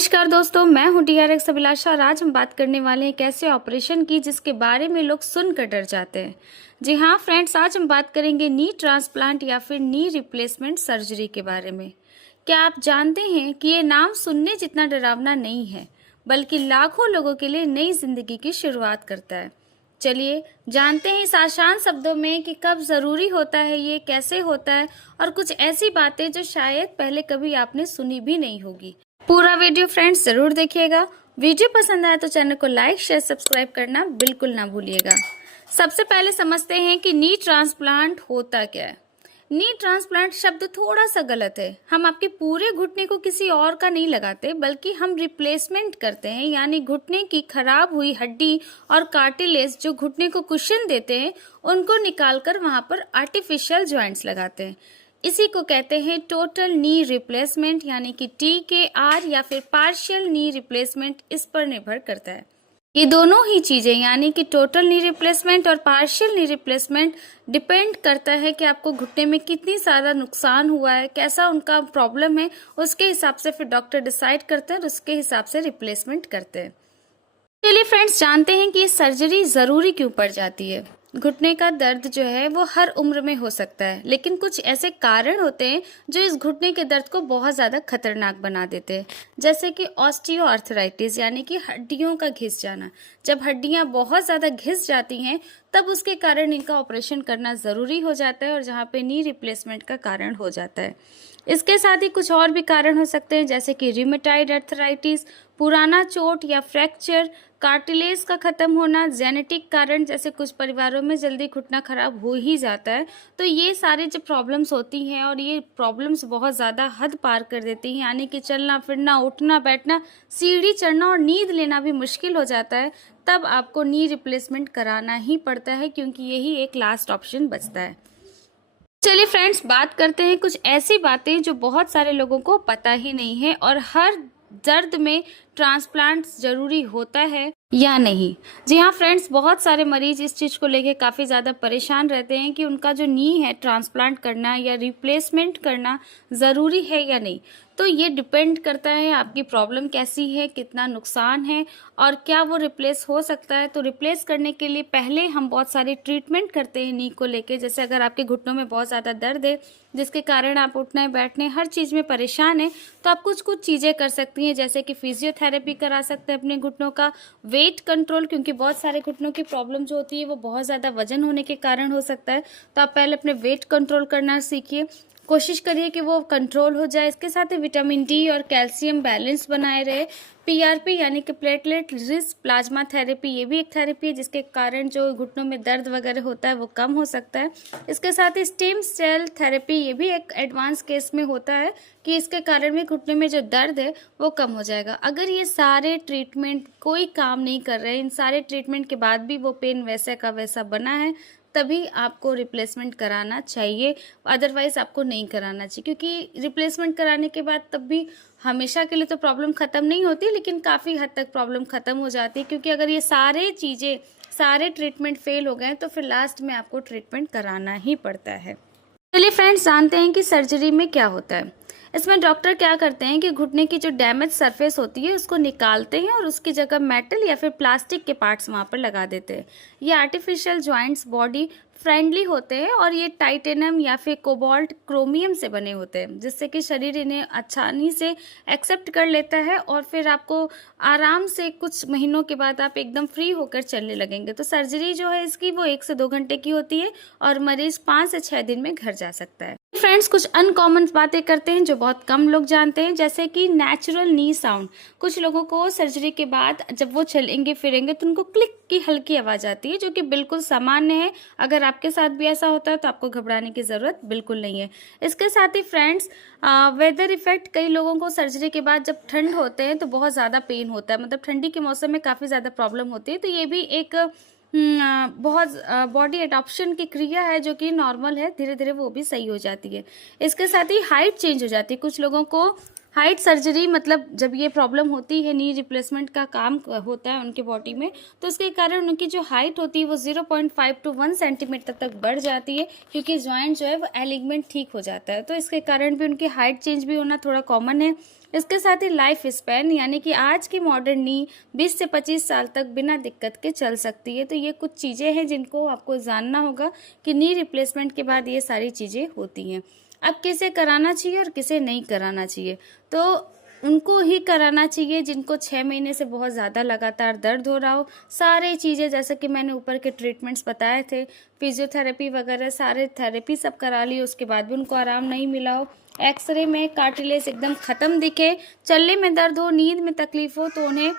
नमस्कार दोस्तों, मैं हूं DRX अभिलाषा और आज हम बात करने वाले हैं एक ऐसे ऑपरेशन की जिसके बारे में लोग सुनकर डर जाते हैं। जी हाँ फ्रेंड्स, आज हम बात करेंगे नी ट्रांसप्लांट या फिर नी रिप्लेसमेंट सर्जरी के बारे में। क्या आप जानते हैं कि ये नाम सुनने जितना डरावना नहीं है, बल्कि लाखों लोगों के लिए नई जिंदगी की शुरुआत करता है। चलिए जानते हैं इस आसान शब्दों में कि कब ज़रूरी होता है, ये कैसे होता है और कुछ ऐसी बातें जो शायद पहले कभी आपने सुनी भी नहीं होगी। पूरा वीडियो फ्रेंड्स जरूर देखिएगा। वीडियो पसंद आए तो चैनल को लाइक शेयर सब्सक्राइब करना बिल्कुल ना भूलिएगा। सबसे पहले समझते हैं कि नी ट्रांसप्लांट होता क्या है। नी ट्रांसप्लांट शब्द थोड़ा सा गलत है। हम आपके पूरे घुटने को किसी और का नहीं लगाते, बल्कि हम रिप्लेसमेंट करते हैं, यानी घुटने की खराब हुई हड्डी और कार्टिलेज जो घुटने को कुशन देते हैं उनको निकालकर वहां पर आर्टिफिशियल ज्वाइंट्स लगाते हैं। इसी को कहते हैं टोटल नी रिप्लेसमेंट, यानी कि TKR या फिर पार्शियल नी रिप्लेसमेंट। इस पर निर्भर करता है। ये दोनों ही चीजें यानी कि टोटल नी रिप्लेसमेंट और पार्शियल नी रिप्लेसमेंट डिपेंड करता है कि आपको घुटने में कितनी ज्यादा नुकसान हुआ है, कैसा उनका प्रॉब्लम है, उसके हिसाब से फिर डॉक्टर डिसाइड करते हैं और उसके हिसाब से रिप्लेसमेंट करते हैं। चलिए फ्रेंड्स, जानते हैं कि ये सर्जरी जरूरी क्यों पड़ जाती है। घुटने का दर्द जो है वो हर उम्र में हो सकता है, लेकिन कुछ ऐसे कारण होते हैं जो इस घुटने के दर्द को बहुत ज़्यादा खतरनाक बना देते हैं, जैसे कि ऑस्टियोआर्थराइटिस यानी कि हड्डियों का घिस जाना। जब हड्डियां बहुत ज़्यादा घिस जाती हैं तब उसके कारण इनका ऑपरेशन करना ज़रूरी हो जाता है और जहाँ पे नी रिप्लेसमेंट का कारण हो जाता है। इसके साथ ही कुछ और भी कारण हो सकते हैं, जैसे कि रिमेटाइड अर्थराइटिस, पुराना चोट या फ्रैक्चर, कार्टिलेज का खत्म होना, जेनेटिक कारण, जैसे कुछ परिवारों में जल्दी घुटना खराब हो ही जाता है। तो ये सारी जो प्रॉब्लम्स होती हैं और ये प्रॉब्लम्स बहुत ज़्यादा हद पार कर देती हैं, यानी कि चलना फिरना, उठना बैठना, सीढ़ी चढ़ना और नींद लेना भी मुश्किल हो जाता है। तब आपको नी रिप्लेसमेंट कराना ही पड़ता है, क्योंकि यही एक लास्ट ऑप्शन बचता है। चलिए फ्रेंड्स, बात करते हैं कुछ ऐसी बातें जो बहुत सारे लोगों को पता ही नहीं है और हर दर्द में ट्रांसप्लांट जरूरी होता है या नहीं। जी हाँ फ्रेंड्स, बहुत सारे मरीज इस चीज़ को लेके काफ़ी ज़्यादा परेशान रहते हैं कि उनका जो नी है ट्रांसप्लांट करना या रिप्लेसमेंट करना ज़रूरी है या नहीं। तो ये डिपेंड करता है आपकी प्रॉब्लम कैसी है, कितना नुकसान है और क्या वो रिप्लेस हो सकता है। तो रिप्लेस करने के लिए पहले हम बहुत सारे ट्रीटमेंट करते हैं नी को लेके। जैसे अगर आपके घुटनों में बहुत ज़्यादा दर्द है जिसके कारण आप उठने बैठने हर चीज़ में परेशान है, तो आप कुछ चीज़ें कर सकती हैं, जैसे कि फिजियोथेरेपी करा सकते हैं अपने घुटनों का, वेट कंट्रोल, क्योंकि बहुत सारे घुटनों की प्रॉब्लम जो होती है वो बहुत ज़्यादा वजन होने के कारण हो सकता है। तो आप पहले अपने वेट कंट्रोल करना सीखिए, कोशिश करिए कि वो कंट्रोल हो जाए। इसके साथ ही विटामिन डी और कैल्शियम बैलेंस बनाए रहे। PRP यानी कि प्लेटलेट रिच प्लाज्मा थेरेपी, ये भी एक थेरेपी है जिसके कारण जो घुटनों में दर्द वगैरह होता है वो कम हो सकता है। इसके साथ ही स्टेम सेल थेरेपी, ये भी एक एडवांस केस में होता है कि इसके कारण भी घुटने में जो दर्द है वो कम हो जाएगा। अगर ये सारे ट्रीटमेंट कोई काम नहीं कर रहे, इन सारे ट्रीटमेंट के बाद भी वो पेन वैसे का वैसा बना है, तभी आपको रिप्लेसमेंट कराना चाहिए, अदरवाइज आपको नहीं कराना चाहिए। क्योंकि रिप्लेसमेंट कराने के बाद तब भी हमेशा के लिए तो प्रॉब्लम ख़त्म नहीं होती, लेकिन काफ़ी हद तक प्रॉब्लम ख़त्म हो जाती है। क्योंकि अगर ये सारे ट्रीटमेंट फेल हो गए तो फिर लास्ट में आपको ट्रीटमेंट कराना ही पड़ता है। चलिए फ्रेंड्स, जानते हैं कि सर्जरी में क्या होता है। इसमें डॉक्टर क्या करते हैं कि घुटने की जो डैमेज सरफेस होती है उसको निकालते हैं और उसकी जगह मेटल या फिर प्लास्टिक के पार्ट्स वहाँ पर लगा देते हैं। ये आर्टिफिशियल जॉइंट्स बॉडी फ्रेंडली होते हैं और ये टाइटेनियम या फिर कोबाल्ट क्रोमियम से बने होते हैं, जिससे कि शरीर इन्हें आसानी से एक्सेप्ट कर लेता है और फिर आपको आराम से कुछ महीनों के बाद आप एकदम फ्री होकर चलने लगेंगे। तो सर्जरी जो है इसकी वो 1 से 2 घंटे की होती है और मरीज 5 से 6 दिन में घर जा सकता है। फ्रेंड्स, कुछ अनकॉमन बातें करते हैं जो बहुत कम लोग जानते हैं, जैसे कि नेचुरल नी साउंड। कुछ लोगों को सर्जरी के बाद जब वो चलेंगे फिरेंगे तो उनको क्लिक की हल्की आवाज़ आती है, जो कि बिल्कुल सामान्य है। अगर आपके साथ भी ऐसा होता है तो आपको घबराने की ज़रूरत बिल्कुल नहीं है। इसके साथ ही फ्रेंड्स, वेदर इफेक्ट, कई लोगों को सर्जरी के बाद जब ठंड होते हैं तो बहुत ज़्यादा पेन होता है, मतलब ठंडी के मौसम में काफ़ी ज़्यादा प्रॉब्लम होती है। तो ये भी एक बहुत बॉडी एडॉप्शन की क्रिया है जो कि नॉर्मल है, धीरे धीरे वो भी सही हो जाती है। इसके साथ ही हाइट चेंज हो जाती है। कुछ लोगों को हाइट सर्जरी मतलब जब ये प्रॉब्लम होती है, नी रिप्लेसमेंट का काम होता है उनके बॉडी में, तो उसके कारण उनकी जो हाइट होती है वो 0.5 to 1 सेंटीमीटर तक बढ़ जाती है, क्योंकि जॉइंट जो है वो एलिगमेंट ठीक हो जाता है। तो इसके कारण भी उनकी हाइट चेंज भी होना थोड़ा कॉमन है। इसके साथ ही लाइफ स्पैन, यानी कि आज की मॉडर्न नी 20 से 25 साल तक बिना दिक्कत के चल सकती है। तो ये कुछ चीज़ें हैं जिनको आपको जानना होगा कि नी रिप्लेसमेंट के बाद ये सारी चीज़ें होती हैं। अब किसे कराना चाहिए और किसे नहीं कराना चाहिए, तो उनको ही कराना चाहिए जिनको 6 महीने से बहुत ज़्यादा लगातार दर्द हो रहा हो। सारी चीज़ें जैसे कि मैंने ऊपर के ट्रीटमेंट्स बताए थे, फिजियोथेरेपी वगैरह सारे थेरेपी सब करा ली, उसके बाद भी उनको आराम नहीं मिला हो, एक्सरे में कार्टिलेज एकदम ख़त्म दिखे, चलने में दर्द हो, नींद में तकलीफ हो, तो उन्हें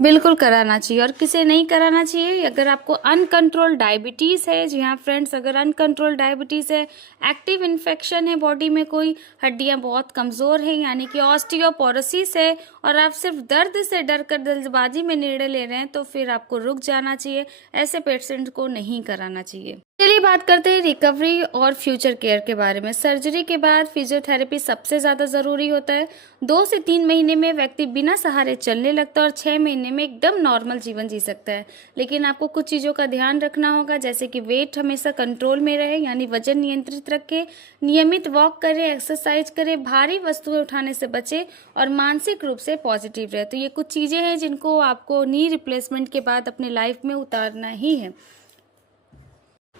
बिल्कुल कराना चाहिए। और किसे नहीं कराना चाहिए, अगर आपको अनकंट्रोल डायबिटीज़ है, जी हाँ फ्रेंड्स, अगर अनकंट्रोल डायबिटीज़ है, एक्टिव इन्फेक्शन है बॉडी में, कोई हड्डियां बहुत कमज़ोर हैं यानी कि ऑस्टियोपोरोसिस है, और आप सिर्फ दर्द से डर कर जल्दबाजी में निर्णय ले रहे हैं, तो फिर आपको रुक जाना चाहिए। ऐसे पेशेंट को नहीं कराना चाहिए। चलिए बात करते हैं रिकवरी और फ्यूचर केयर के बारे में। सर्जरी के बाद फिजियोथेरेपी सबसे ज़्यादा ज़रूरी होता है। 2 से 3 महीने में व्यक्ति बिना सहारे चलने लगता है और 6 महीने में एकदम नॉर्मल जीवन जी सकता है। लेकिन आपको कुछ चीज़ों का ध्यान रखना होगा, जैसे कि वेट हमेशा कंट्रोल में रहे, यानी वजन नियंत्रित रखें, नियमित वॉक करें, एक्सरसाइज करें, भारी वस्तुएं उठाने से बचें और मानसिक रूप से पॉजिटिव रहे। तो ये कुछ चीज़ें हैं जिनको आपको नी रिप्लेसमेंट के बाद अपने लाइफ में उतारना ही है।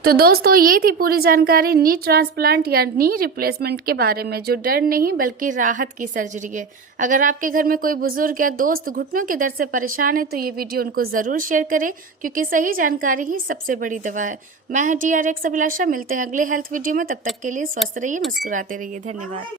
तो दोस्तों, ये थी पूरी जानकारी नी ट्रांसप्लांट या नी रिप्लेसमेंट के बारे में, जो डर नहीं बल्कि राहत की सर्जरी है। अगर आपके घर में कोई बुजुर्ग या दोस्त घुटनों के दर्द से परेशान है, तो ये वीडियो उनको ज़रूर शेयर करें, क्योंकि सही जानकारी ही सबसे बड़ी दवा है। मैं DRX अभिलाषा, मिलते हैं अगले हेल्थ वीडियो में। तब तक के लिए स्वस्थ रहिए, मुस्कुराते रहिए। धन्यवाद।